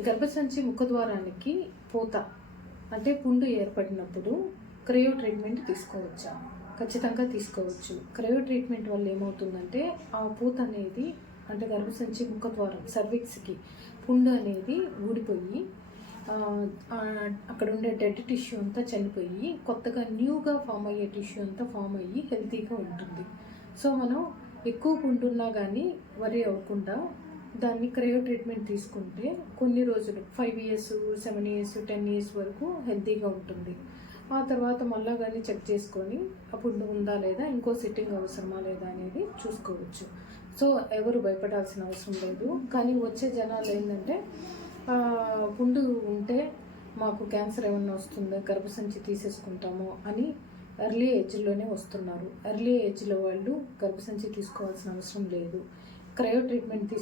గర్భసంచి ముఖద్వారానికి పూత అంటే పుండు ఏర్పడినప్పుడు క్రయో ట్రీట్మెంట్ తీసుకోవచ్చా? ఖచ్చితంగా తీసుకోవచ్చు. క్రయో ట్రీట్మెంట్ వల్ల ఏమవుతుందంటే ఆ పూత అనేది అంటే గర్భసంచి ముఖద్వారం సర్విక్స్కి పుండు అనేది ఊడిపోయి అక్కడ ఉండే డెడ్ టిష్యూ అంతా చనిపోయి కొత్తగా న్యూగా ఫామ్ అయ్యే టిష్యూ అంతా ఫామ్ అయ్యి హెల్తీగా ఉంటుంది. సో మనం ఎక్కువ పుండున్నా కానీ వరి అవ్వకుండా దాన్ని క్రయో ట్రీట్మెంట్ తీసుకుంటే కొన్ని రోజులు five years seven years ten years వరకు హెల్తీగా ఉంటుంది. ఆ తర్వాత మళ్ళా కానీ చెక్ చేసుకొని ఆ ఉందా లేదా ఇంకో సిట్టింగ్ అవసరమా లేదా అనేది చూసుకోవచ్చు. సో ఎవరు భయపడాల్సిన అవసరం లేదు. కానీ వచ్చే జనాలు ఏంటంటే పుండు ఉంటే మాకు క్యాన్సర్ ఏమన్నా వస్తుందో గర్భసంచి తీసేసుకుంటామో అని ఎర్లీ ఏజ్లోనే వస్తున్నారు. ఎర్లీ ఏజ్లో వాళ్ళు గర్భసంచి తీసుకోవాల్సిన అవసరం లేదు. క్రయో ట్రీట్మెంట్ తీసు